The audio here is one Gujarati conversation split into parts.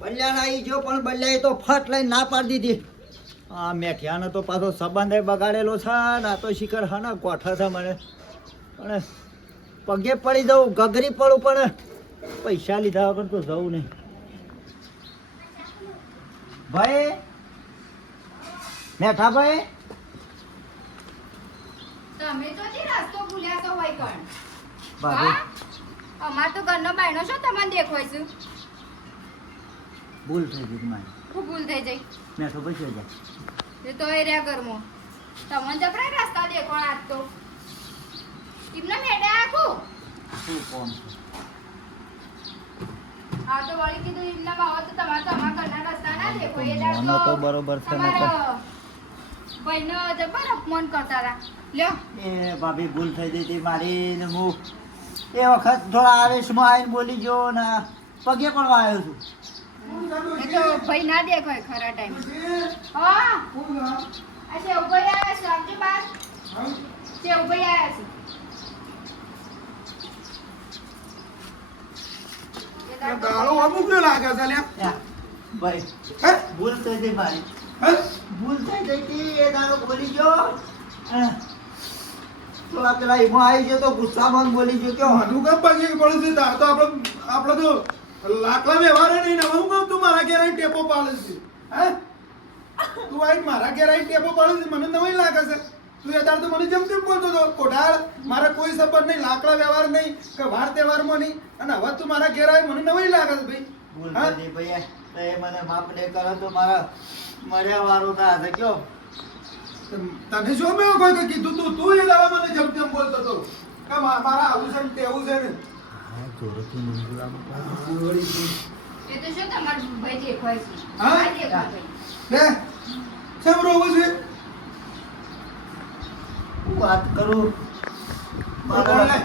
બલ્યાણ આવી ગયો પણ બલ્યાએ તો ફટ લઈને ના પાડી દીધી. આ મેઠિયાનો તો પાછો સંબંધ બગાડેલો છે ને આ તો શિખર હા ને કોઠા છે મને પણ પગે પડી જવું ગગરી પડું પણ પૈસા લીધા વગર તો જવું નહીં. ભાઈ મેઠા ભાઈ તમે તો જે રસ્તો ભૂલ્યા તો હોય કોણ ભાભી અમાર તો ઘરનો બાયનો છો તમને દેખાય છે. ભૂલ થઈ ગઈ મારી. ખૂબ ભૂલ થઈ જાય મેઠો પૈસા જાય એ તો એ રહ્યા ઘરમાં તમને જબરાય રસ્તા દેખો આજ તો કિમને મેડે આખું શું કોમ છે આ તો વળી કીધું એમના બાવા તો તમારે તો અમારા ઘરના રસ્તા ના દેખો એ દાડ મને તો બરોબર છે ને તો. ભાઈનો જબર અપમાન કરતા હતા લ્યો એ ભાભી ભૂલ થઈ ગઈ હતી મારી ને હું એ વખત થોડા આવેશમાં આવીને બોલી ગયો ને પગે પડવા આવ્યો છું. એ તો ભાઈ ના દેખાય ખરા ટાઈમ હા આ શેવભાઈ આવ્યા છે આપની બાર શેવભાઈ આવ્યા છે ગાળો અમુક ને લાગે છે લ્યા. યા, ભાઈ હે? ભૂલ થઈ ગઈ મારી. હે? ભૂલ થઈ ગઈ હતી એ દાડો બોલી ગયો થોડા પેલા એમાં આવી ગયો તો ગુસ્સામાં બોલી ગયો કે મારું કામ પગે પડે છે તાર તો આપણે તો લાકડા વ્યવહાર નહીં ને હું કહું તું મારા ઘેર આવીને ટેપો પાડે છે હે તું આવીને મારા ઘેર આવીને ટેપો પાડે છે મને નવાઈ લાગે છે તું અત્યારે તો મને જેમ તેમ બોલતો હતો કોઢાળ મારા કોઈ સંબંધ નહીં લાકડા વ્યવહાર નહીં કે વાર તહેવારમાં નહીં અને હવે તું મારા ઘેર આવી મને નવાઈ લાગે છે ભાઈ ભૂલ હા? થઈ ગઈ ભાઈ તો એ મને માફ નહીં કરે તો મારા મર્યા વાળો ના છે કયો તને શું મેં કોઈ કે કીધું તું એ દાડા મને જેમ તેમ બોલતો હતો કે મારા આવું છે ને તેવું છે ને એ તો શું તમારો ભાઈ દેખાય છે હા? આ દેખાય ભાઈ લે શેમ રોવું છે હું વાત કરું બોલ લે. મારા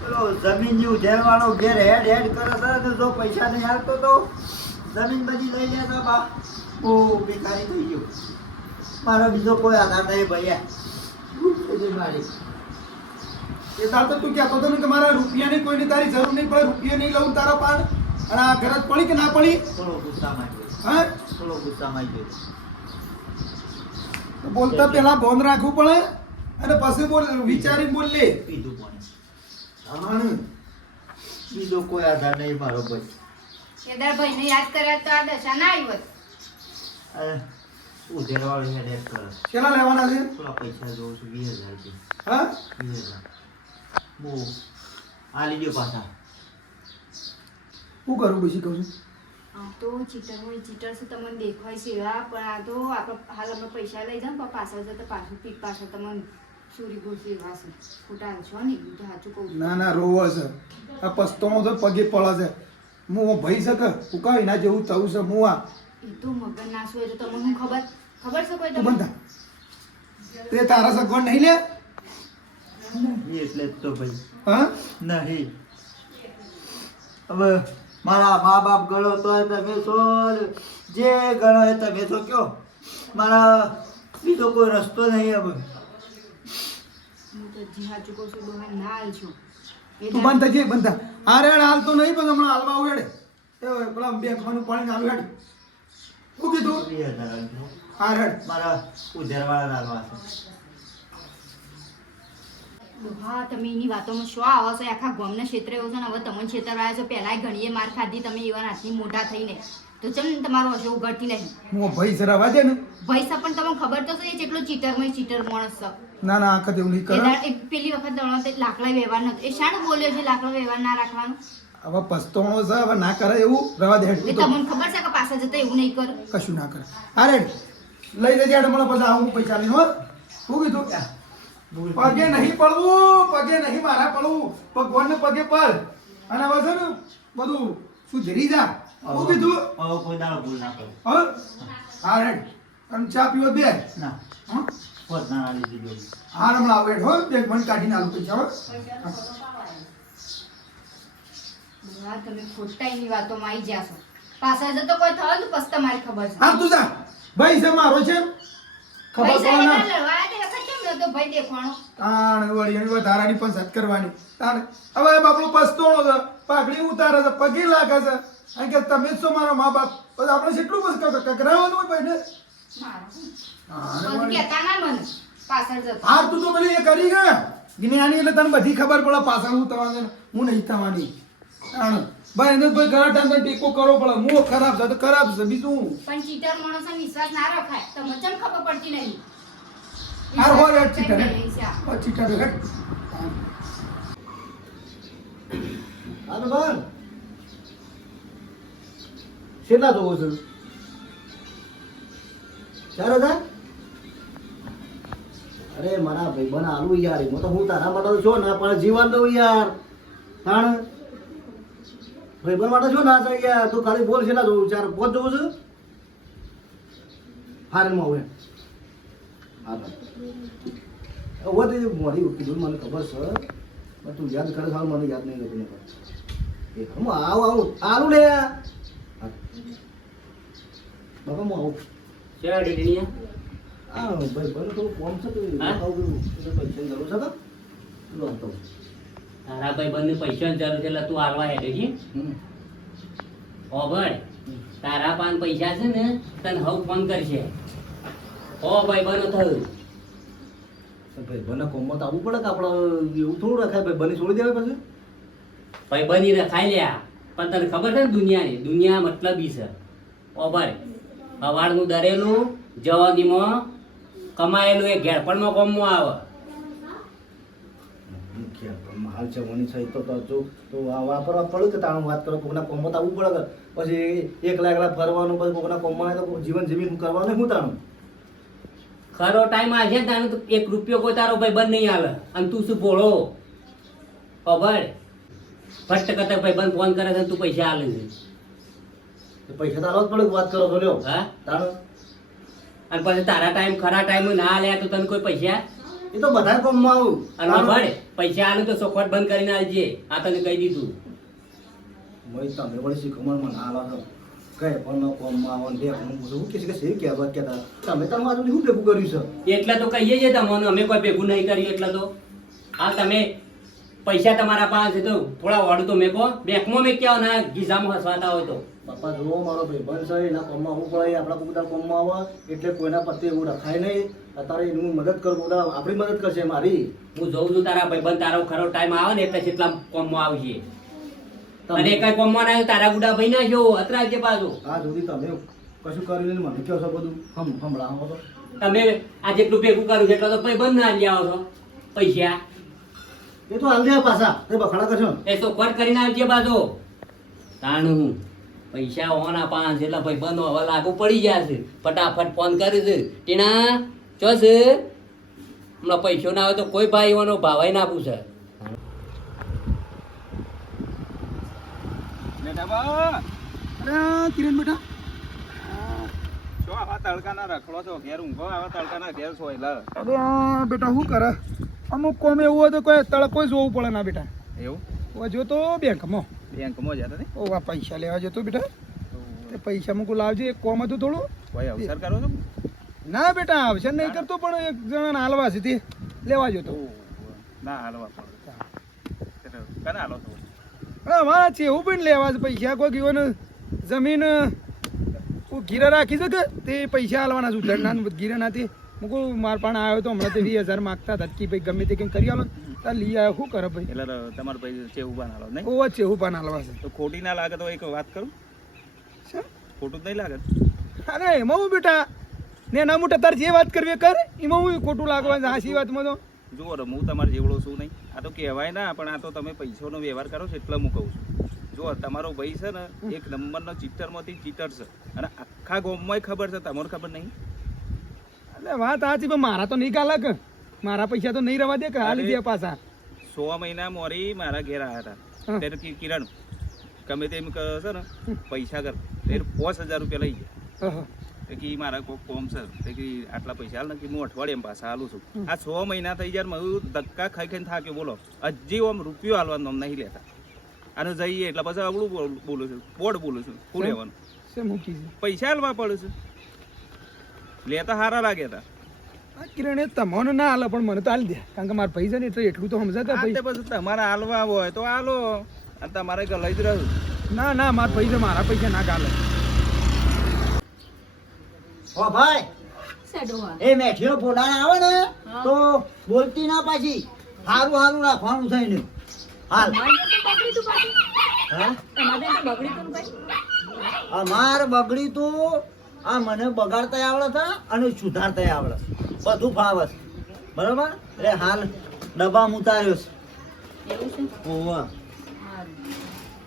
પેલો જમીન જેવું ઝેરવાળો ઘેર હેડ હેડ કરે છે ને જો પૈસા નહીં હાલતો તો જમીન બધી લઈ લે તો બા હું ભિખારી થઈ ગયો. મારો બીજો કોઈ આધાર નહીં ભૈયા. ભૂલ થઈ ગઈ મારી. એ તાર તો તું કહેતો હતો ને કે મારા રૂપિયાની કોઈની તારી જરૂર નહીં પડે રૂપિયા નહીં લઉં તારા પાન અને આ ગરજ પડી કે ના પડી થોડો ગુસ્સામાં ગયો. હા થોડો ગુસ્સામાં ગયો. તો બોલતા પહેલા બોન રાખવું પડે અને પછી બોલ વિચારીને બોલ લે પીધું પાણી. હા બીજો કોઈ આધાર નહીં મારો ભાઈ. કેદાર ભાઈને યાદ કર્યા તો આ દશા ના આવી હોત. અરે ઉધેરવાળો હેડ હેડ કરે. કેટલા લેવાના છે થોડા પૈસા જોઉં છું 20,000 છે. હા 20,000 હું આ લીધો પાછા. શું કરું પછી કહું છું આ તો ચીટર હોય ચીટર છે તમને દેખાય છે એવા પણ આ તો આપણે હાલ અમે પૈસા લઈ જાવ પણ પાછળ જતા પાછું પીક પાછળ તમને સુરી ગોસી એવા છે ખોટા છો ને હું તો સાચું કહું છું. ના ના રોવો છે આ પસ્તાણો તો પગે પડે છે હું ભાઈ શકે ઉકાવી ના જેવું થવું છે હું આ એ તો મગજ નાશું હોય તો તમને શું ખબર ખબર છે કોઈ તું તમને બંધા તે તારા સગવડ નહીં લે એટલે જ તો ભાઈ હા નહીં. હવે મારા મા બાપ ગણો તો તમે છો જે ગણો એ તમે તો કયો મારા બીજો કોઈ રસ્તો નહીં હવે. હું તો જી સાચું કહું છું ડોહા ના હાલ છું એ તું બંધ થઈ બંધા આ રેડ હાલ તો નહીં પણ હમણાં હાલવા આવું હેડે એ પેલા બે ખાનું પાણી હાલું હેડે શું કીધું 20,000 આપ્યો. હા રેડ મારા ઉધેરવાળા લાલવા છે. ડોહા તમે એની વાતોમાં શું આવો છો આખા ગામના ક્ષેત્રે એવો છે ને હવે તમને ક્ષેત્ર આવ્યા છો પહેલાં ઘણીએ માર ખાધી તમે એવા હાથની મોટા થઈને તો ચમ તમારું હશે ઉઘડતી નહીં હું ભાઈ જરા વાજે ને ભાઈ સાહેબ પણ તમને ખબર તો છે એ જેટલો ચીટરમાં ચીટર માણસ છે ના ના આખા એવું નહીં કરે પેલી વખત દોડવા લાકડા વ્યવહાર નતો એ શાણ બોલ્યો છે લાકડા વ્યવહાર ના રાખવાનું હવે પસ્તાણો છે હવે ના કરે એવું રવા દે હેડ એ તમને ખબર છે કે પાછા જતા એવું નહીં કરું કશું ના કરે હા રેડ લઈ લેજે હેડ મને પછી આવું પૈસા લઈને હો શું કીધું પગે નહીં પડવું પગે નહીં મારા પડવું ભગવાનને પગે પડ અને હવે છે ને બધું સુધરી જા શું કીધું હવે કોઈ દાડો ભૂલ ના કરે. હા હા રેડ અને ચા પીવો બે ના હા પોતાના લીધી જોઈ. હા હમણાં આવું હેડ હો બે મને કાઢીને આલું પૈસા હો હા તમે ખોટા એની વાતોમાં આવી જાશો પાછા જતો કોઈ થયો તો પછી તમારી ખબર છે હા તું જા ભાઈ છે મારો છે ખબર ભાઈ પડે સાહેબ ના એના લડવા આવ્યા તે વખત કેમ નતો ભાઈ દેખવાનો તાણ વળી એની વધારાની પણ સત કરવાની તાણ હવે બાપડો પસ્તાણો છે પાઘડી ઉતારે છે પગે લાગે છે અને કે તમે જ છો મારા મા બાપ પછી આપણે કેટલું બધું કકરાવાનું હોય ભાઈને બધું કહેતા ના મને પાછળ જતો હા તું તો પેલી એ કરી ગયા જ્ઞાની એટલે તને બધી ખબર પડે પાછળ હું થવાની હું નહીં થવાની ભાઈ એને ભાઈ ઘણા ટાઈમ ટેકો કરવો પડે હું ખરાબ છે તો ખરાબ છે બીજું પણ ચીટર માણસનો વિશ્વાસ ના રખાય તમને ચમ ખબર પડતી નહીં હાર હોય યાર વિશ્વાસ ચીટર નહીં છે આ. ચીટર હેડ હાલો બોલ કેટલા જોવો છો 4000 અરે મારા ભાઈબંધ આલુ યાર એમાં તો હું તારા માટે છો ના પણ જીવન દઉં યાર તાણ ભાઈબંધ માટે છો ના થાય યાર તું ખાલી બોલ કેટલા જોવું 4 5 જોવું છું ફારેલમાં હોય હા હવે તે મોડી કીધું મને ખબર છે પણ તું યાદ કરે સારું મને યાદ નહીં રહેતું એ હું આવું આલુ લે બાપા હું આવું કેવા ડીડીયા હા ભાઈ બને થોડું કોમ છે તો હા? પૈસાની જરૂર છે તો લો તો તારા ભાઈ બંને પૈસાની જરૂર છે એટલે તું આલવા હેડે છે ઓબળ તારા પાન પૈસા છે ને તને હવ ફોન કરશે ઓ ભાઈ બનો થયું ભાઈ બને કોમમાં તો આવવું પડે કે આપણે એવું થોડું રખાય ભાઈ બને છોડી દેવાય પછી ભાઈ બની રખાઈ લ્યા પણ તને ખબર છે ને દુનિયાની દુનિયા મતલબી છે ઓબળ સવારનું દરેલું જવાનીમાં કમાયેલું એ ઘેરપણમાં કોમમાં આવે હાલ છે મની છે તો જો તો આ વાપરવા પડે કે તાણું વાત કરો કોકના કોમમાં તો આવવું પડે કે પછી એકલા એકલા ફરવાનું પછી કોકના કોમમાં તો જીવન જીવીને કરવાનું શું તાણું ખરો ટાઈમ આવશે તાને તો 1 રૂપિયો કોઈ તારો ભાઈ બંધ નહીં આવે અને તું શું ભોળો ખબર ફટ કરતા ભાઈ બંધ ફોન કરે છે તું પૈસા આલે છે તો પૈસા તો આલવા જ પડે કે વાત કરો તો લ્યો હા તાણું અને પછી તારા ટાઈમ ખરા ટાઈમ ના આલ્યા તો તને કોઈ પૈસા એ તો બધા કોમમાં આવું અને ભાઈ પૈસા આલે તો સોખવટ બંધ કરીને આવજે આ તને કહી દીધું મય તમે વળી શીખમણ મને આલા છો કઈ પણ કોમમાં આવવાનું દે હું બધું કે છે કે વાત કેતા તમે તારું આજુ શું ભેગું કર્યું છે એટલે તો કહીએ છીએ તમને અમે કોઈ ભેગું નહીં કર્યું એટલે તો આ તમે પૈસા તમારા પાસે તો થોડા વાળું તો મેકો બેંકમાં મેક્યા હોય ને ગીઝામાં હસવાતા હોય તો પપ્પા જુઓ મારો ભાઈબંધ છે એના કોમમાં આવવું પડે આપણા કોઈ બધા કોમમાં આવે એટલે કોઈના પ્રત્યે એવું રખાય નહીં અત્યારે એનું મદદ કર બધા આપણી મદદ કરશે મારી હું જોઉં છું તારા ભાઈબંધ તારો ખરો ટાઈમ આવે ને એટલે કેટલા કોમમાં આવશે અને કઈ કોમમાં ના આવ્યું તારા ગુડા ભાઈ ના જો અત્યારે છે પાછું આ સુધી તમે કશું કર્યું નહીં મને કહો છો બધું સંભળાવો તો તમે આ જેટલું ભેગું કર્યું છે એટલો તો ભાઈબંધ ના લઈ આવો છો પૈસા એ તો હાલ દે પાછા તે બખડા કરશો એ તો કટ કરીને આવજે બાજુ તાણું પૈસા હોવાના 5 એટલે ભાઈબંધો હવે લાગુ પડી ગયા છે ફટાફટ ફોન કરે છે ટીના ચો છે હમણાં પૈસો ના આવે તો કોઈ ભાઈ એવાનો ભાવાય ના પૂછે અરે કિરણ બેટા જો આવા તડકાના રખડો છો ઘેર ઊંઘો આવા તડકાના ઘેર સોયલા અરે આ બેટા શું કરે અમુક કોમ એવું હોય તો કોઈ તડકો જોવું પડે ના બેટા એવું હવે જો તો બેંકમાં બેંકમાં જતા ને ઓ આ પૈસા લેવા જતો બેટા તે પૈસા મૂકું લાવજે એક કોમ હતું થોડું કોઈ અવસર કરો છો ના બેટા આવશે નહીં કરતો પણ એક જણા હાલવા છે તે લેવા જતો ના હાલવા પડે કને હાલો છો મારા છે એવું પણ લેવા છે પૈસા કોઈ ગયો ને જમીન ગીરા રાખી છે કે તે પૈસા હાલવાના છે ઉધારના ગીરા નાથી મૂકું માર પણ આવ્યો તો હમણાં તે 20,000 માગતા હતા કે ભાઈ ગમે તે કંઈ કરી આલો તાર લઈ આવ્યો શું કરે ભાઈ એટલે તમારો ભાઈ છે ઉભા હાલો નહીં ઓવા છે એવું પણ હાલવા છે તો ખોટી ના લાગે તો એક વાત કરું શું? ખોટું જ નહીં લાગે અરે એમાં હું બેટા ને ના મોટા તાર જે વાત કરવી એ કર એમાં હું ખોટું લાગવાનું હાસી વાતમાં તો જુઓ રે હું તમારે જેવડો છું નહીં આ તો કહેવાય ના પણ આ તો તમે પૈસાનો વ્યવહાર કરો છો એટલે હું કહું છું જો તમારો ભાઈ છે ને એક નંબરનો ચીટરમાંથી ચીટર છે અને આખા ગામમાં ખબર છે તમારે ખબર નહીં એટલે વાત સાચી પણ મારા તો નહીં ગાલા કે મારા પૈસા તો નહીં રવા દે કે હાલી દે પાછા 100 મહિના મોરી મારા ઘેર આવ્યા હતા ત્યારે કિરણ ગમે તેમ છે ને પૈસા કર ત્યારે 5000 રૂપિયા લઈ ગયા અહ. કે મારા કોક કોમ છે તે કે આટલા પૈસા હાલ ને કે હું અઠવાડિયામાં પાછા હાલું છું આ 100 મહિના થઈ જાય હું ધક્કા ખાઈ ખાઈને થાક્યો બોલો હજી આમ રૂપિયો હાલવાનો આમ નહીં લેતા અને જઈએ એટલે પછી આવડું બોલું છું બોર્ડ બોલું છું શું લેવાનું શું મૂકી છે પૈસા હાલવા પડે છે લેતા હારા લાગ્યા હતા આ કિરણ એ તમને ના હાલે પણ મને તો હાલ દે કારણ કે મારા પૈસા ને એટલે એટલું તો સમજાતા આ ભાઈ તે પછી તમારે હાલવા હોય તો હાલો અને તમારે કે લઈ જ રહ્યું. ના ના મારા પૈસા મારા પૈસા ના ગાલે. ઓ ભાઈ સડોવા એ મેઠીઓ પોડાને આવે ને તો બોલતી ના પાછી સારું સારું રાખવાનું થઈને હાલ બગડી તું પાછી હા તમારે તો બગડી તું ભાઈ અમાર બગડી તો આ મને બગાડતા આવડે છે અને સુધારતા આવડે બધું ફાવે છે. બરોબર એટલે હાલ ડબ્બામાં ઉતાર્યો છે. એવું છે ઓવા હારું.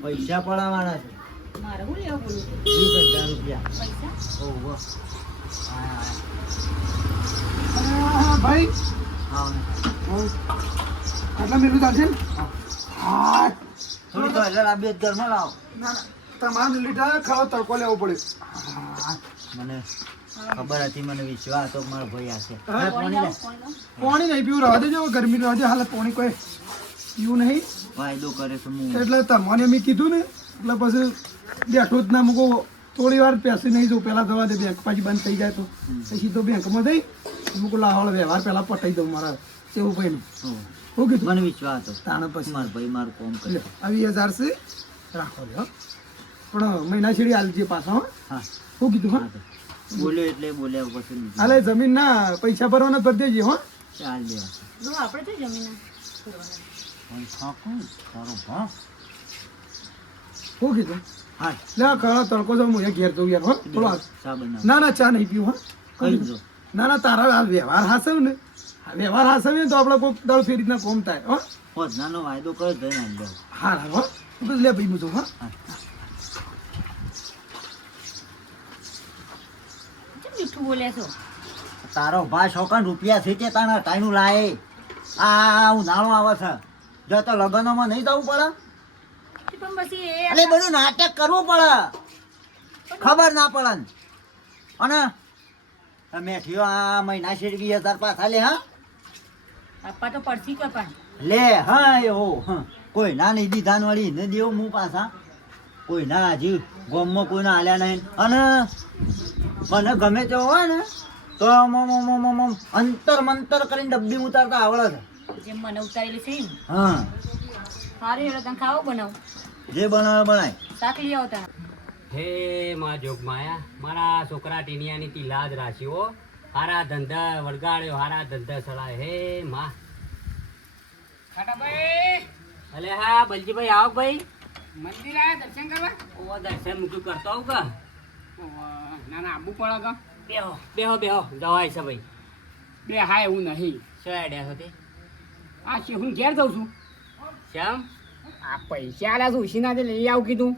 પૈસા પડાવવાના છે મારે હું લેવા બોલું 20,000 રૂપિયા. પૈસા ઓવા ભાઈ હા આટલા મેલું ચાલશે ને? હા થોડી તો હજાર આ બે ઘરમાં લાવો. ના ના તમારે લીધા ખાવા તડકો લેવો પડે. મને ખબર હતી, મને વિશ્વાસ હતો કે મારો ભાઈ હશે. હા, હા, કોણ પાણી લે. લાવ કોણ લાવ પાણી નહીં પીવું, રહેવા દેજો. ગરમી રહેવા દે, હાલત પાણી કોઈ પીવું નહીં. વાયદો કરે છે હું. એટલે તમને મેં કીધું ને એટલે પછી બેઠો જ ના મૂકો. થોડી વાર પેસી નહીં જવું, પહેલાં જવા દે, બેંક પાછી બંધ થઈ જાય તો પછી તો બેંકમાં જઈ મૂકો લાવવાનો વ્યવહાર પહેલાં પટાઈ દઉં મારા સેવુભાઈનું. હમ. શું કીધું? મને વિશ્વાસ હતો તાણે પછી મારો ભાઈ મારું કામ કરે. લે, આ 20,000 છે, રાખો લે હો. પણ મહિના છેડી હાલજે પાછા હો. હા શું કીધું? હા બોલ્યો એટલે બોલ્યા પછી લીધું. હાલે જમીન ના પૈસા ભરવાના ભરી દેજે હો. ચાલ દેવા. જો આપણે તો જમીન કરવાના પણ થાકું તારો ભા. શું કીધું? હા લે ખરા તડકો જાઉં હું ઘેર જઉં યાર હો. થોડો હાલ. ચા બનાવ. ના ના ચા નહીં પીવું હા. કહી દો. ના ના તારા આ વ્યવહાર હાસવ ને, આ વ્યવહાર હાસવીએ ને તો આપણે કોઈક દાળ ફેરી રીતના કોમ થાય હો. પોતાનો વાયદો કરે તો ના દો. હા હા હો. બસ લે ભાઈ મૂજો હા. કેમ મીઠું બોલે છો તારો ભા છોકરા રૂપિયા છે તે તારા ટાઈનું લાય. આ ઉનાળો આવે છે, જો તો લગ્નોમાં નહીં જવું પડે. પણ પછી એ એટલે બધું નાટક કરવું પડે, ખબર ના પડે ને. અને આ મેઠીઓ આ મહિના શેર 20,000 પાછા લે. હા આપવા તો પડશે કે પણ લે. હા એવો કોઈ ના નહીં દીધા વળી ને દેવું હું પાછા. કોઈ ના હજી ગોમમાં કોઈને હાલ્યા નહીં. અને મને ગમે તે હોય ને તો અંતર મંતર કરીને ડબ્બી ઉતારતા આવડે છે. જેમ મને ઉતારેલી છે એમ હા સારું એનો તને ખાવો બનાવ જે બનાવે બનાય. શાક લઈ આવો તને હે માં જોગમાયા, મારા છોકરા ટીનિયાની તી લાજ રાખ્યો. હારા ધંધા વળગાડ્યો, હારા ધંધા ચલાવે. હે માં અલે હા બલજીભાઈ આવો ભાઈ. મંદિર આયા દર્શન કરવા? ઓ દર્શન મૂક્યું કરતો આવું કા. ના ના આબુ પડે કા? બેહો બેહો બેહો જવાય છે ભાઈ. બે હા એવું નહીં. શું આઈડિયા હતી આ છે હું ઘેર જઉં છું. શ્યામ? આ પૈસા આલ્યા છું ઉશીના લઈ આવું કીધું.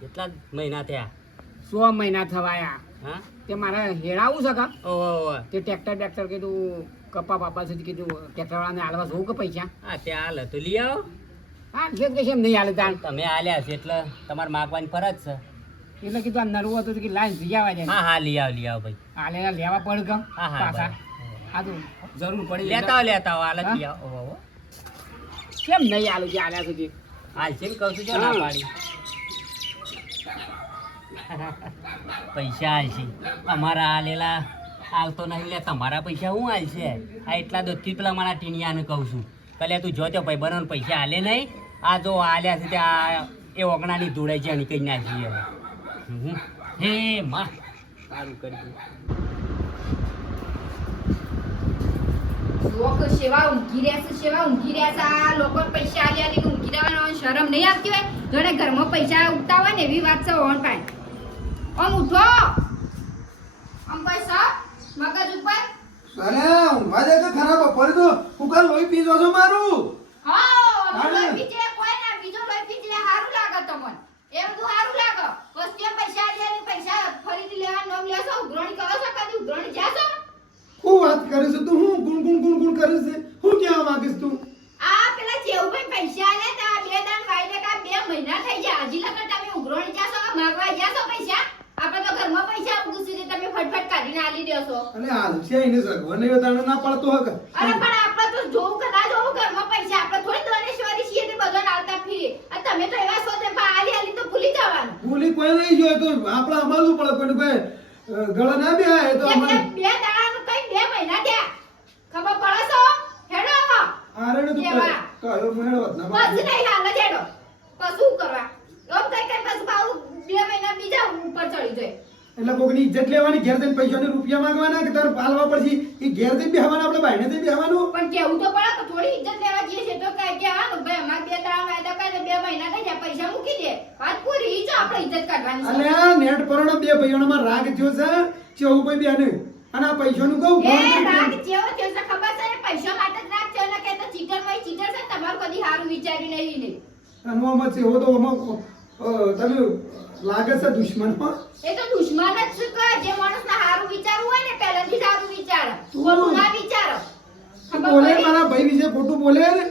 કેટલા મહિના થયા? 100 મહિના થવાયા. હા તે મારે હેરાવું છે કા? ઓહો તે ટ્રેક્ટર કીધું કપા બાપા સુધી કીધું ટ્રેક્ટરવાળાને હાલવા જોઉં કે પૈસા? હા ત્યાં હાલ તો લઈ આવો. હા છે કે એમ નહીં હાલે તાણ. તમે આલ્યા છે એટલે તમારે માગવાની ફરજ છે. એટલે કીધું આ નરવું હતું કે લાઈન જઈ આવવા જાય. હા હા લઈ આવો ભાઈ. હાલે લેવા પડે કા હા હા પાછા? બરાબર. હા તો જરૂર પડી લેતા આવો લેતા આવો હાલ જ હા? લઈ આવો. ઓહો કેમ નહીં હાલું છે હાલ્યા સુધી? હાલ છે ને કહું છું જો ના પાડી. પૈસા હાલશે અમારા હાલેલા આવતો નહીં લે તમારા પૈસા હું હાલશે? આ એટલા દોથી પેલા મારા ટીનિયાને કહું છું કલે તું જોતો ભાઈ બનો પૈસા હાલે નહીં. આ જો હાલ્યા છે ત્યાં એ ઓગણાની ધૂળે છે અને કઈ નાખી હવે. હે માં સારું કરી લોક સેવા ઊંઘી રહ્યા છે, સેવા ઊંઘી રહ્યા છે. આ લોકો પૈસા આલ્યા ને ઊંઘી રહેવાનો શરમ નહીં આવતી હોય? જોડે ઘરમાં પૈસા ઉગતા હોય ને એવી વાત છે. ઓન પાય આમ ઉઠો, આમ પૈસા મગજ ઉપર. અરે ઊંઘવા દે કે ખરાબ બપોરે તો હું કાલ લોહી પીજો છો મારું. હા હાલે. લોહી પીજે કોઈ ના બીજો લોહી પીજે સારું લાગે તમને. એ બધું સારું લાગે. બસ કેમ પૈસા આલ્યા ને પૈસા ફરીથી લેવા નામ લેશો? ઉઘરાણી કરો છો? કદી ઉઘરાણી જાશો? હું વાત કરે છે તું? હું ગુણ કરે છે? હું કહેવા માંગીશ તું? આ પેલા જેવું પૈસા આલ્યા તા 2 દાન વાયદે કા 2 મહિના થઈ ગયા. હજી લગન તમે ઉઘરાણી જાશો કે માગવા જાશો પૈસા? આપણે તો ઘરમાં પૈસા ઉગું છે તમે ફટફટ કાઢીને આલી દેશો. અને હાલ છે એને સગવડ નહીં તાણે ના પડતો હક. અરે પણ આપણે તો જોવું કે ના જોવું ઘરમાં પૈસા આપણે થોડી દોનેશ્વરી છીએ તે બધાને આલતા ફીરે. અને તમે તો એવા છો તે આલી તો ભૂલી જવાનું. ભૂલી કોઈ નહીં જોયો તો આપણે અમારું પડે કોઈને કોઈ ગળા ના બે આય તો બે અમારે દાડાનું કઈ 2 મહિના થયા. ખબર પડે છો? હેડો આવો. આરણે તો કેવા? કયો મેળવત ના બસ નહીં હાલ હેડો. પછી શું કરવા એમ કઈ કઈ પછી પાછું 2 મહિના બીજા ઉપર ચડી જાય એટલે કોકની ઇજ્જત લેવાની, ઘેર જઈને પૈસાને રૂપિયા માંગવાના કે તાર પાલવા પડશે, એ ઘેર જઈને બેહવાના, આપણે બાયણે જઈને બેહવાનું. પણ કેવું તો પડે કે થોડી ઇજ્જત લેવા જઈએ છે તો કઈ કહેવાનું ભાઈ અમાર 2 દાડા વાયદા કરે 2 મહિના થઈ જાય પૈસા મૂકી દે વાત પૂરી ઈ જ આપણે ઇજ્જત કાઢવાની છે. અલ્યા નેટ પરોનો બે ભાઈઓનામાં રાગ થયો છે, ચેવું કોઈ બેને. અને આ પૈસાનું કહું એ ફોન કરી રાગ જેવો થયો છે ખબર છે ને પૈસા માટે જ રાગ છે ને કે તો ચીટર છે તમારું કદી સારું વિચાર્યું નહીં. અનુમાં છે એવો તો આમાં, તમે લાગે છે દુશ્મન હો. એ તો દુશ્મન જ છે કે જે માણસને સારું વિચારવું હોય ને પહેલાથી સારું વિચારે તું ખોટું ના વિચારો ખબર બોલે પડી? મારા ભાઈ વિશે ખોટું બોલે ને,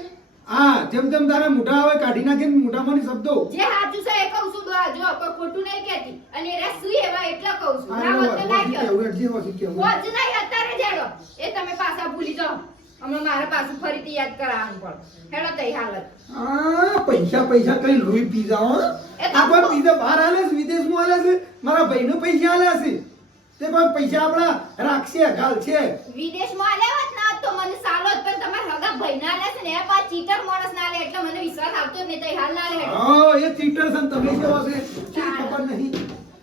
હા જેમ તેમ તારે મોઢા આવે કાઢી નાખીને મોઢામાંની શબ્દો. જે સાચું છે એ કહું છું જો કોઈ ખોટું નહીં કહેતી અને એ શું એવા એટલે કહું છું ના આનો હોત તો ના વાસી કહો કેવું, એટલી વાસી કેવું. હોત જ નહીં અત્યારે જેડો એ તમે પાછા ભૂલી જાઓ હમણાં મારે પાછું ફરીથી યાદ કરાવવાનું પડે હેડો તઈ હાલત આ પૈસા કઈ લોહી પી જાઓ હો. એ તો આ કોઈ પીઝા બહાર આલે છે, વિદેશમાં આલે છે, મારા ભાઈને પૈસા આલ્યા છે, તે કોઈ પૈસા આપણા રાખશે ગાલ છે. વિદેશમાં આલ્યા હોત ના તો મને સાલો જ પણ તમારા હગા ભાઈના આલ્યા છે ને એ પા ચીટર માણસ ના આલે એટલે મને વિશ્વાસ આવતો જ નહીં તઈ હાલ ના લે હેડો હા એ ચીટર છે ને તમે કેવા છે શી ખબર નહીં.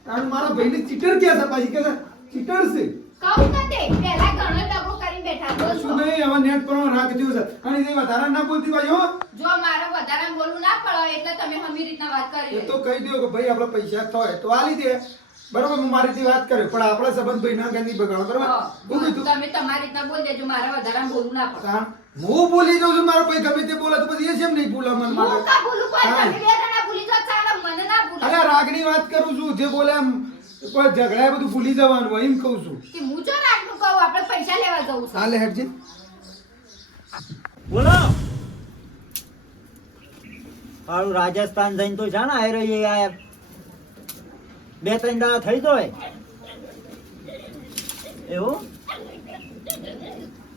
કારણ મારા ભાઈને ચીટર કહે છે, પાછી કહે છે ચીટર છે. કહું તો તે પહેલા ઘણો ડબો કરીને બેઠા બોલ શું નહીં, હવે નેટ પર રાખજો છે. અને એ વધારે ના બોલતી ભાઈ હો. જો મારે વધારે બોલવું ના પડે એટલે તમે હમી રીતના વાત કરી એ તો કહી દો કે ભાઈ આપણે પૈસા થાય તો આલી દે, બરોબર, હું મારીથી વાત કરે, પણ આપણા સંબંધ ભાઈ ના ગંદી બગાડો, બરોબર. શું કીધું? તમે તમારી રીતના બોલ દેજો મારે વધારે બોલવું ના પડે કારણ હું બોલી જાઉં છું, મારો ભાઈ ગમે તે બોલે તો પછી એ કેમ નહીં બોલે મન હું માટે? કા ભૂલું પણ હા. તમે બે જણા ભૂલી જાઓ ચાલો મને ના ભૂલો અરે રાગની વાત કરું છું, જે બોલે એમ કોઈ ઝઘડા એ બધું ભૂલી જવાનું હોય એમ કહું છું. કે હું જો રાખનું કહું આપણે પૈસા લેવા જવું છે હાલે હેડજી. બોલો હારું રાજસ્થાન જઈને તો જાણે આવી રહી યાર 2-3 દાડા થઈ જાય એવું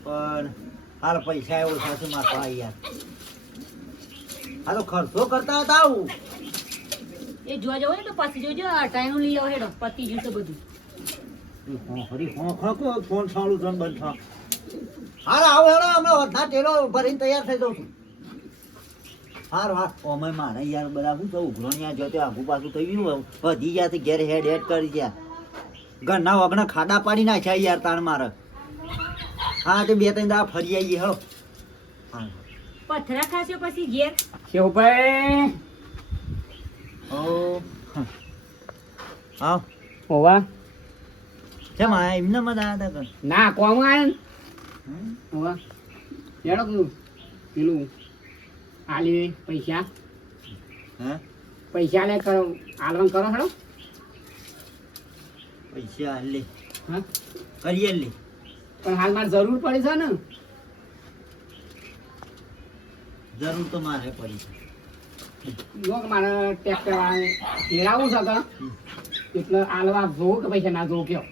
પણ હાલ પૈસા એવો સાથે માર ભાઈ યાર આ તો ખર્ચો કરતા હતા આવું એ જોવા જવો ને તો પાછી જોજો ટાઈમ લઈ આવો હેડો પતી જશે બધું ફોન સારું ત્રણ બંધ થા હાલ આવો હેડો હમણાં વધા ટેલો ભરીને તૈયાર થઈ જાઉં છું હાર ઓમે મારે યાર બધા શું કહું ઉઘરોણિયા જોતે આગુ પાછું થઈ ગયું વધી ગયા છે ઘેર હેડ કરી ગયા ઘરના વગણા ખાડા પાડી નાખ્યા યાર તાણ મારે હા તે 2-3 દાડા ફરી આવીએ હેડો હા પથરા ખાશો પછી ઘેર શિવભાઈ ઓ હા હોવા કેમ આ એમને મજા આવ્યા હતા ના કોમ આયા ને હોવા હેડો કીધું પેલું આલી પૈસા હે પૈસા લે કરો આલવન કરો હેડો પૈસા હાલ લે હા કરીએ લે પણ હાલ મારે જરૂર પડી છે ને જરૂર તો મારે પડી જો કે મારે ટ્રેક્ટર વાળાને હેરાવું છે કે એટલે આલવા જોવું કે પૈસા ના જોવું કયો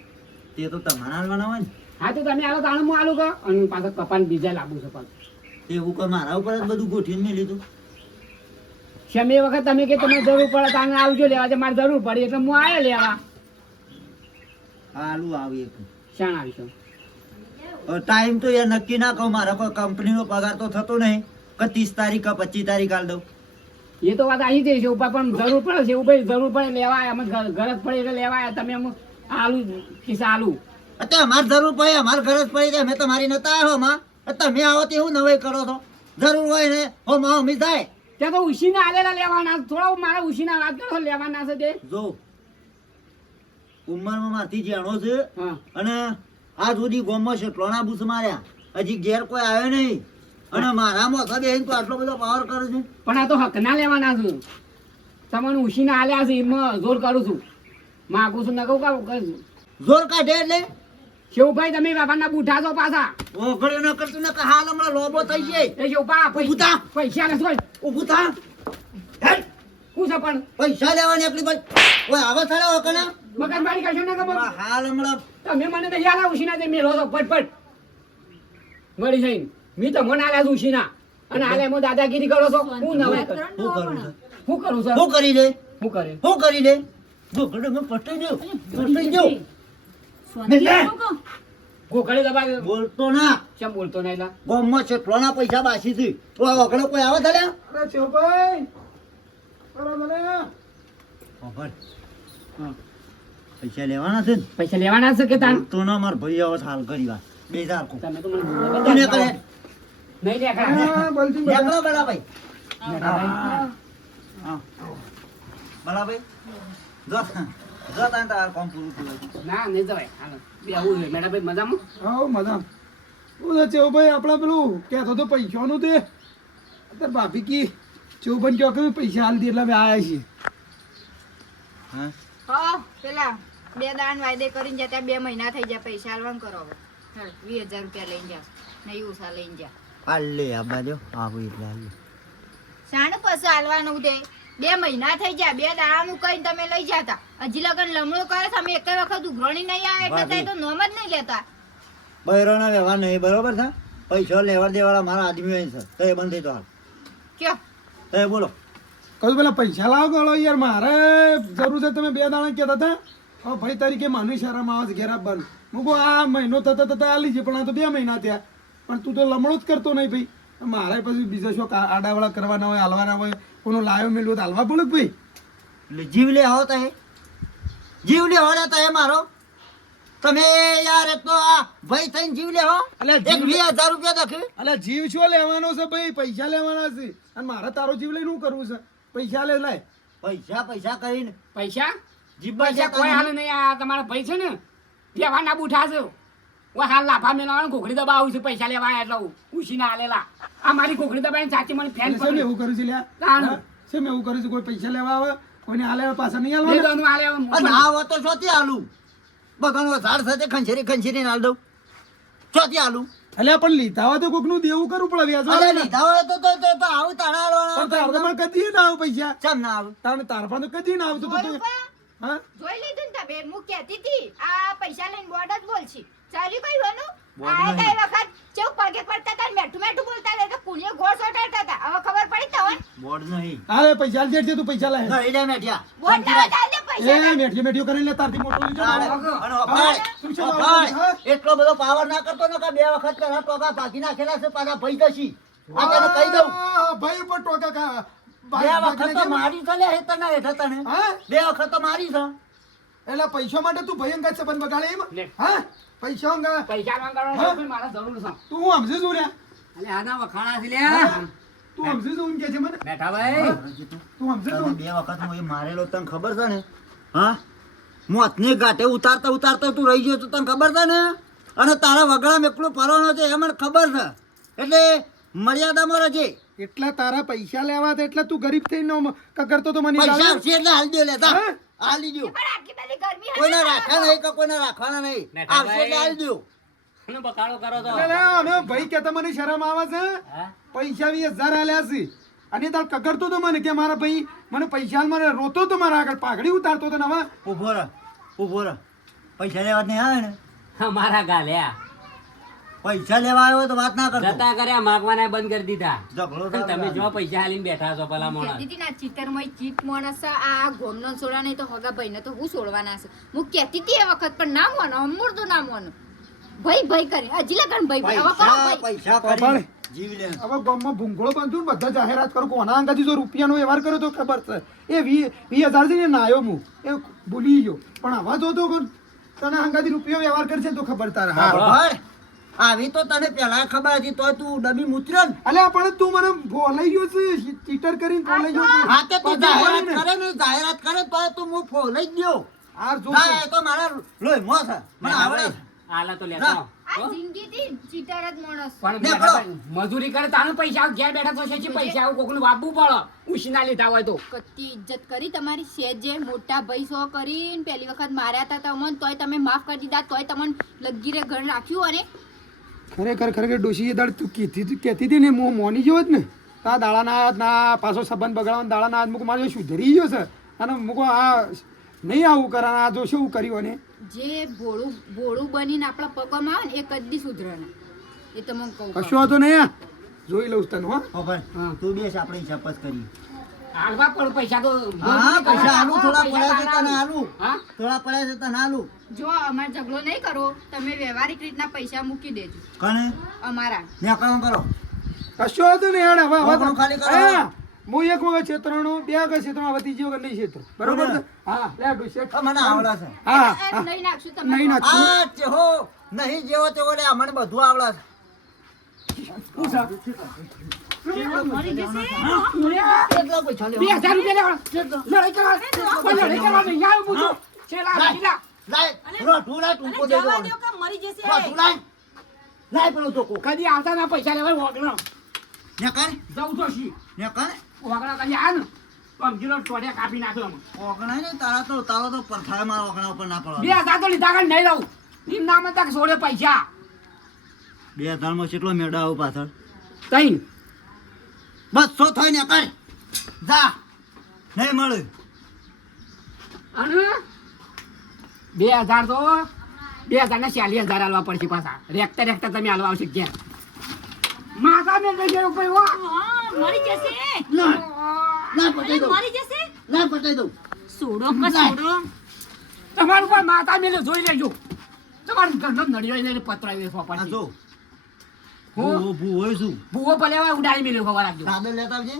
તે તો તમારા હાલવાના હોય ને હા તો તમે આલો તાણે હું આલું કે અને પાછો કપાન બીજા લાવું છે પણ એવું કોઈ મારા ઉપર જ બધું ગોઠવીને મેં લીધું છેલ્લી વખત તમે કે તમને જરૂર પડે તાણે આવજો લેવા છે મારે જરૂર પડી એટલે હું આવ્યો લેવા હાલું આવી એક શાણ આવીશું ટાઈમ તો યાર નક્કી ના કહું મારા કોઈ કંપનીનો પગાર તો થતો નહીં કે 30 તારીખ કે 25 તારીખ હાલ દઉં એ તો વાત આવી જઈ છે ઉપર પણ જરૂર પડે છે એવું ભાઈ જરૂર પડે લેવા આવ્યા અમે ગરજ પડે એટલે લેવા આવ્યા તમે એમ આલુ ખિસ્સા આલુ અત્યારે અમારે જરૂર પડે અમારે ગરજ પડી જાય મેં તમારી નતા આવ્યો માં તમે આવો તો એવું નવાઈ કરો છો જરૂર હોય ને હો માં અમી થાય ત્યાં તો ઉશીને આલેલા લેવાના થોડા મારા ઉશીના વાત કરો લેવાના છે તે જો ઉંમરમાં મારથી જાણો છે હા અને આ સુધી ગોમમાં શેટલોના બૂસ માર્યા હજી ઘેર કોઈ આવ્યો નહીં અને મારા મોસા બેહીને તો આટલો બધો પાવર કરે છે પણ આ તો હક ના લેવાના છું તમને ઉશીને આલ્યા છે એમાં જોર કરું છું માગું છું ન કહું કા જોર કાઢે એટલે શિવભાઈ તમે બાબાના બુઢા છો પાછા ઓગળ્યો ન કરતું ને કે હાલ હમણાં લોબો થઈ જાય એ શિવપા ઊભું થા. પૈસા ને શું ઊભું થા હેડ. હું છે પણ પૈસા લેવાની એકલી ભાઈ ઓય આવા સારા ઓકણા મગજમારી કરશો ને ખબર હાલ હમણાં તમે મને તો યાદ ઉશીના તે મેલો છો ફટફટ મળી જઈને મી તો મને આલ્યા છું ઉશીના અને આલે એમાં દાદાગીરી કરો છો હું નવાઈ કરું શું કરું છે હું કરું છું શું કરી દે હું કરે શું કરી દે ગોગડે મેં પટાઈ દઉં પટાઈ દઉં ગોખડે દબાવ્યો બોલતો ના કેમ બોલતો નહીં લા ગોમમાં શેટલોના પૈસા બાસી થી તો આ ઓકળો કોઈ આવે થયા અરે શિવભાઈ બરાબર ને? ખબર હા. પૈસા લેવાના છે ને પૈસા લેવાના છે કે તાન તો ના માર ભાઈ આવો હાલ કરી વાત 2000 કો તમે તો મને તું ને કરે નહીં લે હા, બલજી બધા. નીકળો બડા ભાઈ હા બડા ભાઈ જો તાન તાર કોમ પૂરું થયું ના નહીં જવાય હાલો બે આવું છે મેડા ભાઈ મજામાં હા મજા હું તો ચેવભાઈ આપણે પેલું કહેતો તો પૈસાનું તે અત્યારે ભાભી કી ચેવભાઈ કહો કે પૈસા હાલ દે એટલે અમે આવ્યા છીએ હા હા પેલા 2 દાન વાયદે કરીને જતા 2 મહિના થઈ જાય પૈસા આલવાનું કરો હવે ચાલ 20000 રૂપિયા લઈને જાઓ નહીં ઉષા લઈને જા હાલ લે આ બાજુ આવું એટલે હાલ શાનું પછી આલવાનું દે 2 મહિના થઈ જાય 2 દાડાનું કઈ તમે લઈ જતા હજી લગન લમણો કરે છે અમે એક વખત ઉઘરોણી નહીં આવે એટલે તઈ તો નોમ જ નહીં લેતા બૈરોના વ્યવહાર નહીં બરોબર છે પૈસા લેવા દેવાળા મારા આદમી હોય છે તો એ બંધ થઈ તો હાલ કયો તો એ બોલો કહું પેલા પૈસા લાવો ગયો યાર મારે જરૂર છે તમે 2 દાણા કહેતા હતા હવે ભાઈ તરીકે માનું શરમ આવે છે ઘેર આપવાનું હું કહું આ મહિનો થતા આલી છે પણ આ તો 2 મહિના થયા પણ તું તો લમણો જ કરતો નહીં ભાઈ મારે પછી બીજા શોખ આડાવાળા કરવાના હોય હાલવાના હોય કોનો લાયો મેળવ્યો તો હાલવા પડે ભાઈ એટલે જીવ લે હો તો જીવ લે હો ને તો એ મારો તમે યાર એક તો આ ભાઈ થઈને જીવ લે હો અલ્યા એક જીવ 20000 રૂપિયા દખી અલ્યા જીવ શું લેવાનો છે ભાઈ પૈસા લેવાના છે અને મારે તારો જીવ લઈને શું કરવું છે પૈસા લે લાય પૈસા પૈસા કરીને પૈસા જીભ પૈસા પૈસા કોઈ હાલ કરીને નહીં આ તમારા ભાઈ છે ને લેવા ના બુઠા છે ઓ હાલ લાફા મેળવવાનું ઘોઘડી દબાવું છે પૈસા લેવા આયા એટલે ઉછી ના આલેલા આ મારી ઘોઘડી દબાઈને સાચી મને ફેન એટલે શેમ એવું કરું છું લ્યા તાણ. હા? શેમ એવું કરું છું કોઈ પૈસા લેવા આવે કોઈને હાલે પાછા નહીં લઈ હાલવાના દોનું આલે અને આ હોય તો ચોથી આલું બધાનો ઝાડ સાથે ખંચેરી નાલ દઉં ચોથી આલું અલ્યા પણ લીધા હોય તો કોકનું દેવું કરવું પડે વ્યાજ અરે વાળાને. લીધા હોય તો આવું તાણા પણ તાર તો આલવાના પણ કદી ના આવે પૈસા ચમ ના આવે તાર પણ તો કદી ના આવતું તો તું હા જોઈ લીધું ને તમે હું કહેતી હતી આ પૈસા લઈને બોર્ડ જ બોલછી ચાલ્યું કઈ વાનું બોર્ડ આ નહીં. કઈ વખત ચેવ પગે પડતા હતા ને મેઠું મેઠું બોલતા હતા તો પુણ્ય ગોળ સોટાડતા હતા હવે ખબર પડી તો હોય બોર્ડ નહીં અરે પૈસા આલ જેટ તું પૈસા લાય નહીં લે મેઠિયા બોર્ડ ના ચાલતે પૈસા એ મેઠી મેઠીઓ કરીને લે તારથી મોટો લઈ તારે. જાઓ. અને અપાય, તું શું અપાય. હા? એટલો બધો પાવર ના કરતો ને કે 2 વખત પેલા ટોકા ભાગી નાખેલા છે પાછા ભાઈ જશી આ તને કહી દઉં આ ભાઈ ઉપર ટોકા ખા 2 વખત તો મારી છે લે હેતરના હેઠળ તને હા 2 વખત તો મારી છે એટલે પૈસા માટે તું ભાઈ અંગત સંબંધ બગાડે એમ લે. હા પૈસા અંગ પૈસા માંગવાનો હા? છે પણ મારે જરૂર છે તું હું સમજે છું લ્યા અલે આના વખાણા છે હા? લ્યા તું સમજે છું એમ કે છે મને બેઠા ભાઈ તું સમજે તને છું 2 વખત હું એ મારેલો તને ખબર છે ને હા મોતની ગાંઠે ઉતારતા તું રહી ગયો તો તને ખબર છે ને અને તારા વગડામાં એકલો ફરવાનો છે એ મને ખબર છે એટલે મર્યાદામાં રહેજે એટલા તારા પૈસા લેવા હતા એટલે તું ગરીબ થઈને કરતો તો મને પૈસા લાવે. આવશે એટલે હાલ દો લેતા હા? હાલ દીધો પણ આટલી બધી ગરમી હતી કોઈને ને રાખવા નહીં કે કોઈને રાખવાના નહીં બેઠા આવશે એટલે હાલ દો એનો બકાળો કરો તો એટલે અને ભાઈ કહેતા મને શરમ આવે છે હા? પૈસા 20000 આલ્યા છે અને તાર કકરતો તો મને કે મારા ભાઈ મને પૈસા આલ, મને રોતો તો મારા આગળ પાઘડી ઉતારતો તો ને હવે ઊભો રહ પૈસા લેવા જ નહીં આવે ને મારા ગાલ્યા પૈસા લેવા આવ્યો હોય તો વાત ના કરતો જતા કર્યા માગવાના બંધ કરી દીધા ઝઘડો અને તમે જો પૈસા હાલીને બેઠા છો ભલા હું મોણા કહેતી હતી ને આ ચીટરમય ચીટ માણસ છે, આ ગોમનો છોડા નહીં તો હગા ભાઈને તો હું છોડવાના છે હું કહેતી હતી એ વખત પણ ના મોનો અમૂર્તું ના મોનો ભાઈ કરી હજી લગન ભાઈ હવે કહો પૈસા ભાઈ પૈસા પણ કરી જીવ લે હવે ગામમાં ભૂંગળો બાંધું ને બધા જાહેરાત કરું કોના અંગાથી જો રૂપિયાનો વ્યવહાર કર્યો તો ખબર છે એ 20000 થી ને આવ્યો હું એ ભૂલી ગયો પણ આવા જો તો તને અંગાથી રૂપિયો વ્યવહાર કરશે તો ખબર તારે હા ભાઈ આવી તો તને પેલા ખબર હતી તોય તું ડબી મુત્ર્યો ને અલ્યા પણ તું મને ફોલાઈ ગયો છે ચીટર કરીને ફોલાઈ ગયો છે હા તે તું પાછું જાહેરાત બોલીને. કરે ને જાહેરાત કરે તોય તું હું ફોલાઈ જ ગયો આ જો ના એ તો મારા લોહીમાં છે મને આવડે છે. આલા તો લેતો આ જિંદગીથી ચીટર જ માણસ પણ ને બેઠા પણ- ભાઈ, મજૂરી કરે તાનું પૈસા આવે, ઘેર બેઠા તો છે પૈસા આવું કોકનું વાપવું પડે ઉછીના લીધા હોય તો કત્તી ઇજ્જત કરી તમારી સેજે મોટા ભાઈ સો કરીને પહેલી વખત માર્યા હતા તમને તોય તમે માફ કરી દીધા તોય તમને લગીરે ઘર રાખ્યું અને ખરેખર ડોશી એ દાડ તું કહેતી હતી ને હું મોની ગયો જ ને તા દાડાના આયા જ ના પાછો સંબંધ બગાડવાનો દાડાના આજ મૂકો મારે સુધરી ગયો છે અને મૂકો આ નહીં આવું કરાના આ જો શું કર્યું અને જે ભોળું બનીને આપણા પગમાં આવે ને એ કદી સુધરવાના એ તમને કહું કશો હતો નહીં આ જોઈ લઉં તને હો હો ભાઈ, હા. તું બેસ આપણે હિસાબ જ કરીએ હાલવા પણ પૈસા તો હા પૈસા આલું થોડા પૈસા પડ્યા છે તને આલું. આલું હા? થોડા પડ્યા છે તને આલું જો અમાર ઝઘડો નહીં કરો તમે વ્યવહારિક રીતના પૈસા મૂકી દેજો કને અમારા નેકળો કરો કશો હતો નહીં હેડ હવે રોકડું ખાલી કરો. હું એક વખત ક્ષેત્રનો 2 વખત ક્ષેત્રમાં વધી ગયો કે નહીં ક્ષેત્ર બરોબર છે હા લે ડુ શેઠ આ મને આવડે છે હા એ નહીં નાખશું તમે નહીં નાખશું. આ ચહો નહીં જેવો તેવો લે મને બધું આવડે છે શું છે? મરી જશે કેટલા પૈસા લેવા 2000 રૂપિયા લેવા. લડાઈ કરવા કોઈ લડાઈ કરવા નહીં આવ્યો પૂછો છેલા રાખીલા લાય રોટું લાય ટૂંકો અરે દે જવા દો દો કે મરી જશે રોટું લાય લાય પેલો ધોકો કદી આવતા ના પૈસા લેવા વગડો ને કર જવું તો છી ને કર વગડા કદી આ ને સમજીલો ટોડિયા કાપી નાખ્યો અમે ઓગણાય ને તારો તો પરથાય મારા ઓગણા ઉપર ના પડવા 2000 તો લીધા કાંઈ નહીં લઉં એમ નામ તક છોડે પૈસા 2000 માં કેટલો મેળા આવું પાછળ તઈ 200 થાય ને કર જા નહીં મળે અને 2000 તો 2000 ને 40000 આલવા પડશે પાછા રેખતા રેખતા તમે આલવા આવશે ઘેર માથા મેં લઈ ગયો ભાઈ વા હા મરી જશે ના ના અરે પટાઈ દઉં મરી જશે ના પટાઈ દઉં સોડો કે સોડો તમારું પણ માથા મેં જોઈ લેજો તમારું ઘરનો નડિયો લઈને પતરાઈ દેશો આ પાછી જો હું ભૂ હોય શું ભૂવો ભલે હોય ઉડાડી મેલ્યો ખબર રાખજો સાદર લેતા આવજે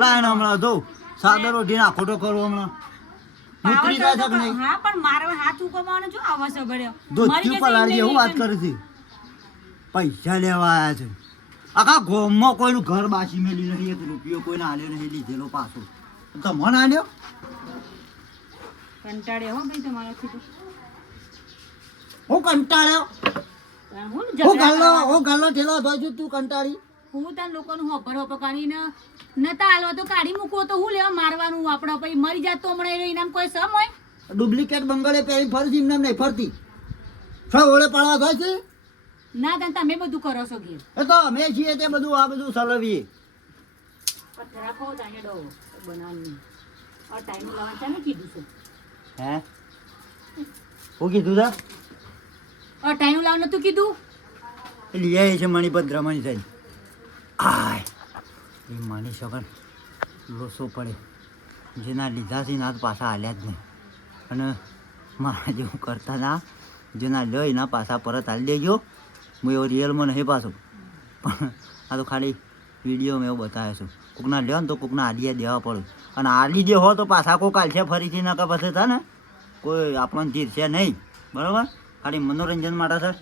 લાય ને હમણાં જો સાદર ઓઢીને આખો તો કરું હમણાં ઉતરી જાય છે કે નહીં હા પણ મારે હાથ ઉકમવાનો જો આવાસ ગળ્યો દૂધથી પલાળી એવું વાત કરે છે પૈસા લેવા આવ્યા છે આખા ગામમાં કોઈનું ઘર બાસી મેલી નહીં 1 રૂપિયો કોઈને આલ્યો નહીં લીધેલો પાછો તો મન આલ્યો કંટાળે હો ભાઈ તમારાથી તો હું કંટાળ્યો હું હું ગાલો ઠેલો ધોઈ છું તું કંટાળી હું તાર લોકોનું હોપર હોપર કરીને નતા આલવા તો કાઢી મૂકવો તો હું લેવા મારવાનું આપણે પછી મરી જાત તો હમણાં એનું ઇનામ કોઈ સમ હોય ડુપ્લિકેટ બંગલે પહેરી ફરતી એમને નહીં ફરતી છ ઓળે પાડવા થાય છે ના તાન તમે બધું કરો છો ઘેર એ તો અમે છીએ તે બધું આ બધું સલવીએ પથ્થર રાખો તાને ડો બનાવવાનું આ ટાઈમ લાવવા છે ને કીધું છે હે હું કીધું તા આ ટાઈમ લાવ નતું કીધું લઈ આવી છે મણિભદ્ર મણી સાહેબ આય એ માની સગન લોસો પડે જેના લીધા છે ના પાછા હાલ્યા જ નહીં અને મારા જેવું કરતા ના જેના લ્યો એના પાછા પરત હાલી દેજો હું એવો રિયલમાં નહીં પાછો પણ આ તો ખાલી વિડીયોમાં એવું બતાવે છું કોકના લ્યો ને તો કોકના હાલીએ દેવા પડે અને હાલી દે હો તો પાછા કોઈ કાલશે ફરીથી નકા પછી થાય ને કોઈ આપણને જીતશે નહીં બરાબર ખાલી મનોરંજન માટે છે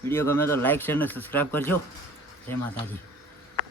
વિડીયો ગમે તો લાઈક શેર અને સબસ્ક્રાઈબ કરજો જય માતાજી.